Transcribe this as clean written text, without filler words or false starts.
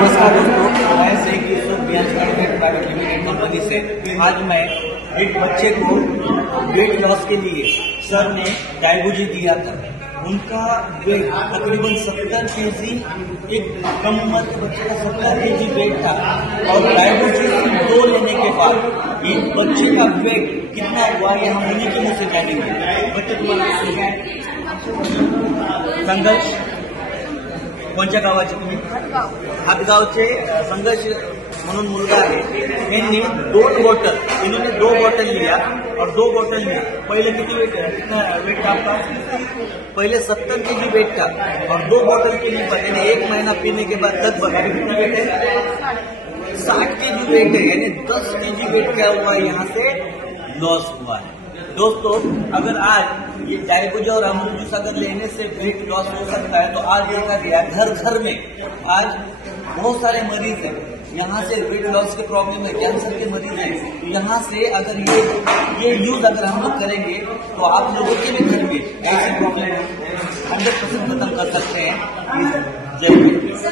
नमस्कार दोस्तों, मैं Shaikh Yusuf private limited company से आज मैं एक बच्चे को वेट लॉस के लिए सर ने डायबूजी दिया था। उनका वेट तकरीबन 70 केजी, एक कम उम्र के बच्चे का 70 केजी वेट था और डायबूजी 2 लेने के बाद एक बच्चे का वेट कितना हुआ ये हम उन्हीं के मुंह से जानेंगे। बच्चे तुम्हाला संघर्ष कोणत्या गावाचे तुम्ही? हातगावचे संघर्ष म्हणून मुलगा आहे। यांनी 2 बॉटल, इन्होंने 2 बॉटल लिया और 2 बॉटल में पहले कितना वेट था आपका? पहले 70 केजी वेट था और 2 बॉटल पीने पर यानी 1 महीना पीने के बाद लगभग अभी कितना वेट है? 60 केजी वेट है, यानी 10 केजी वेट क्या हुआ है यहाँ से लॉस हुआ है। दोस्तों, अगर आज ये डायबूजी और अमरूद जूस अगर लेने से वेट लॉस हो सकता है तो आज देखा गया घर घर में आज बहुत सारे मरीज हैं। यहाँ से वेट लॉस के प्रॉब्लम है, कैंसर के मरीज हैं। यहाँ से अगर ये यूज अगर हम लोग करेंगे तो आप लोगों के भी घर में ऐसी प्रॉब्लम 100% खत्म कर सकते हैं। जय हिंद।